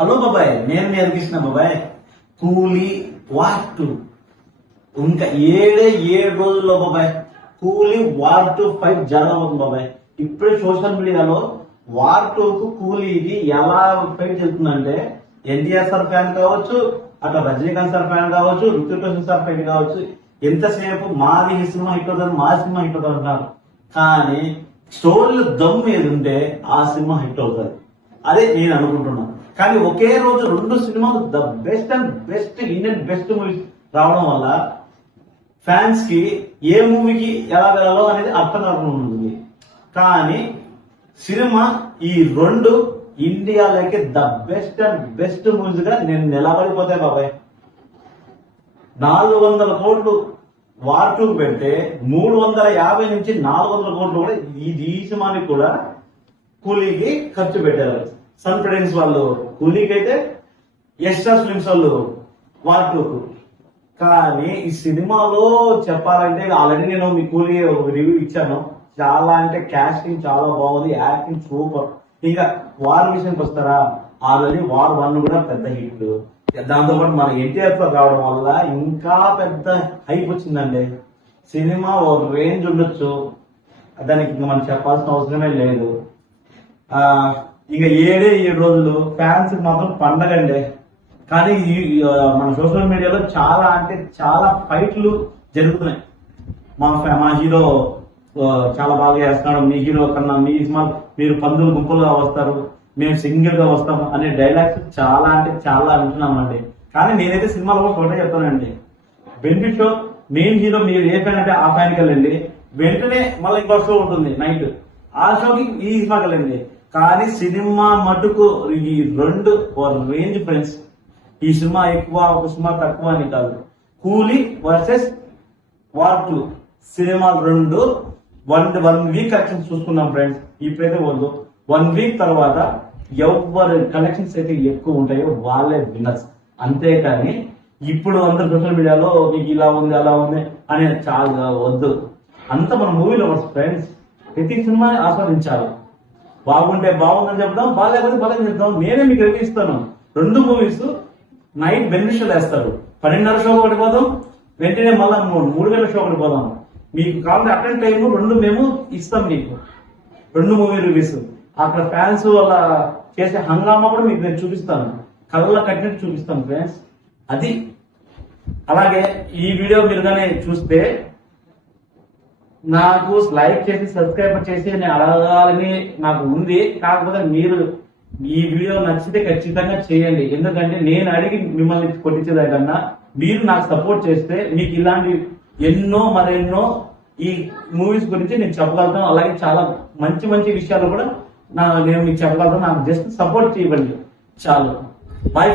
Hello బాబాయ్, నేను మీ హరికృష్ణ బాబాయ్. కూలీ వార్ 2 ఇంకా 7 రోజుల్లో బాబాయ్ కూలీ వార్ 2 ఫైట్ జరగబోతుంది బాబాయ్. ఇప్పుడే సోషల్ మీడియాలో వార్ 2 కు కూలీకి ఎలా ఫైట్ జరుగుతుందంటే ఎన్టీఆర్ సార్ ఫ్యాన్ కావచ్చు, అట్లా రజనీకాంత్ సార్ ఫ్యాన్ కావచ్చు, ఋతిక్ రోషన్ సార్ ఫ్యాన్ కావచ్చు, ఎంతసేపు మాది సినిమా హిట్ అవుతుంది, మా సినిమా హిట్ అవుతుంది అంటారు. కానీ స్టోరీలు దమ్ము ఏది ఉంటే ఆ సినిమా హిట్ అవుతుంది. అదే నేను అనుకుంటున్నాను. కానీ ఒకే రోజు 2 సినిమాలు the best and best Indian best movies రావడం వల్ల ఫ్యాన్స్ కి ఏ మూవీకి ఎలా వెళ్ళాలో అనేది అర్థం కాకుండా ఉంటుంది. కానీ సినిమా ఈ 2 ఇండియాలోకి the best and best movies గా నేను నిలబడిపోతాయి బాబాయ్. 400 కోట్లు వార్ 2 పెడితే 350 నుంచి 400 కోట్లు కూడా ఈ సినిమాని కూడా కూలీకి ఖర్చు పెట్టారు. సన్ ప్రొడక్షన్స్ వాళ్ళు కూలీకి అయితే, ఎక్స్ట్రా ఫిల్మ్స్ వాళ్ళు వార్ 2 కు. కానీ ఈ సినిమాలో చెప్పాలంటే ఆల్రెడీ నేను మీ కూలీ ఒక రివ్యూ ఇచ్చాను. చాలా అంటే కాస్టింగ్ చాలా బాగుంది, యాక్టింగ్ సూపర్. ఇంకా వార్ విషయానికి వస్తారా, ఆల్రెడీ వార్ 1 కూడా పెద్ద హిట్. దాంతో పాటు మన ఎన్టీఆర్ తో రావడం వల్ల ఇంకా పెద్ద హైప్ వచ్చిందండి. సినిమా ఓ రేంజ్ ఉండొచ్చు, దానికి ఇంకా మనం చెప్పాల్సిన అవసరమే లేదు. ఇంకా 7 రోజులు ఫ్యాన్స్ మాత్రం పండగ అండి. కానీ మన సోషల్ మీడియాలో చాలా అంటే చాలా ఫైట్లు జరుగుతున్నాయి. మా హీరో చాలా బాగా చేస్తున్నాడు, మీ హీరో కన్నా మీ సినిమా మీరు పందులు గుంపులుగా వస్తారు, మేము సింగిల్ గా వస్తాము అనే డైలాగ్స్ చాలా అంటే చాలా వింటున్నామండి. కానీ నేనైతే సినిమాలో కూడా ఒకటే చెప్తానండి, బెనిఫిట్ షో మెయిన్ హీరో మీరు ఏ ఫ్యాన్ అంటే ఆ ఫ్యాన్కి వెళ్ళండి, వెంటనే మళ్ళీ ఇంకో షో ఉంటుంది నైట్, ఆ షోకి ఈ సినిమాకి వెళ్ళండి. కానీ సినిమా మటుకు ఈ 2 రేంజ్ ఫ్రెండ్స్. ఈ సినిమా ఎక్కువ, ఒక సినిమా తక్కువ అని కాదు. కూలీ versus war 2 cinema 2 1 week collections చూసుకున్నాం ఫ్రెండ్స్. ఇప్పుడైతే వద్దు, 1 వీక్ తర్వాత ఎవరు కలెక్షన్స్ అయితే ఎక్కువ ఉంటాయో వాళ్ళే విన్నర్స్. అంతేకాని ఇప్పుడు అందరు సోషల్ మీడియాలో మీకు ఇలా ఉంది అలా ఉంది అని చాలా వద్దు. అంత మన మూవీలో ఫ్రెండ్స్ ప్రతి సినిమాని ఆస్వాదించాలి. బాగుంటే బాగుందని చెప్తాం, బాగాలేకపోతే బాగా చెప్తాం. నేనే మీకు రివ్యూ ఇస్తాను. 2 మూవీస్ నైట్ బెనిఫిషియల్ వేస్తారు. 12:30 షో ఒకటి పోదాం, వెంటనే మళ్ళీ 3 గంటల షో ఒకటి పోదాం. మీకు కావాలంటే అటెండ్ టైం 2 మేము ఇస్తాం మీకు. 2 మూవీ రివ్యూస్ అక్కడ ఫ్యాన్స్ వాళ్ళ చేసే హంగామా కూడా మీకు నేను చూపిస్తాను, కళ్ళ కట్టినట్టు చూపిస్తాను ఫ్రెండ్స్. అది అలాగే ఈ వీడియో మీరు కానీ చూస్తే నాకు లైక్ చేసి సబ్స్క్రైబ్ చేసి నేను అడగాలని నాకు ఉంది. కాకపోతే మీరు ఈ వీడియో నచ్చితే ఖచ్చితంగా చేయండి. ఎందుకంటే నేను అడిగి మిమ్మల్ని కొట్టించేదానికన్నా మీరు నాకు సపోర్ట్ చేస్తే మీకు ఇలాంటి ఎన్నో మరెన్నో ఈ మూవీస్ గురించి నేను చెప్పగలుగుతాను. అలాగే చాలా మంచి మంచి విషయాలు కూడా నేను మీకు చెప్పగలుగుతాను. నాకు జస్ట్ సపోర్ట్ చేయండి చాలు. బాయ్.